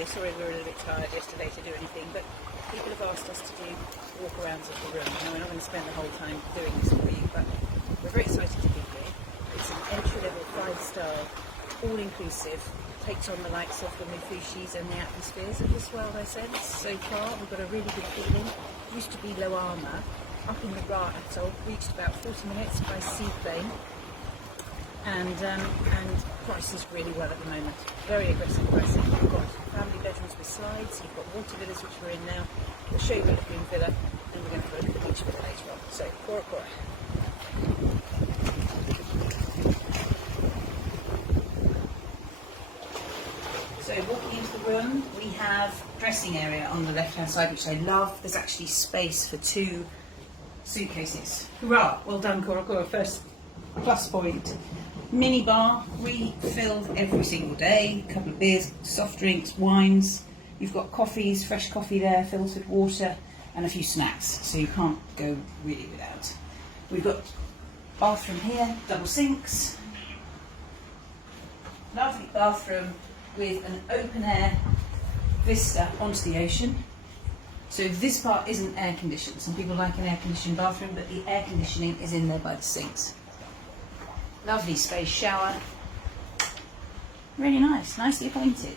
yesterday. Sorry we were a little bit tired yesterday to do anything, but people have asked us to do walk-arounds of the room. Now, we're not going to spend the whole time doing this for you, but we're very excited to be here. It's an entry-level 5-star, all-inclusive, takes on the likes of the Mufushis and the atmospheres of this world, I sense. So far, we've got a really good feeling. It used to be Loama, up in the Ra Atoll, reached about 40 minutes by seaplane, and prices really well at the moment. Very aggressive pricing. You've got family bedrooms with slides, you've got water villas, which we're in now. We'll show you the Lagoon Villa, and we're going to have a look at the beach villa later on. So, Cora Cora. So walking into the room, we have dressing area on the left hand side, which I love. There's actually space for 2 suitcases. Hurrah! Well done, Cora Cora. First plus point. Mini bar, refilled every single day. A couple of beers, soft drinks, wines. You've got coffees, fresh coffee there, filtered water, and a few snacks. So you can't go really without. We've got bathroom here, double sinks. Lovely bathroom with an open air vista onto the ocean. So this part isn't air conditioned. Some people like an air conditioned bathroom, but the air conditioning is in there by the sinks. Lovely space shower. Really nice, nicely appointed.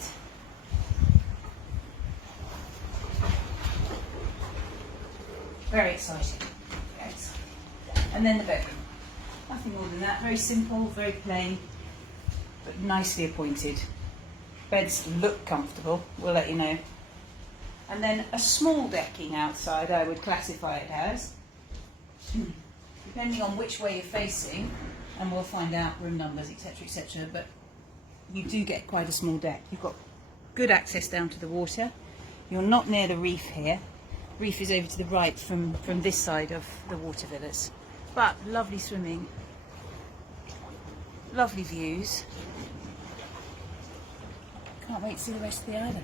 Very exciting. Very exciting. And then the bedroom. Nothing more than that. Very simple, very plain, but nicely appointed. Beds look comfortable, we'll let you know. And then a small decking outside, I would classify it as, depending on which way you're facing, and we'll find out room numbers, etc., but you do get quite a small deck. You've got good access down to the water. You're not near the reef here. Reef is over to the right from this side of the water villas. But lovely swimming, lovely views. Can't wait to see the rest of the island.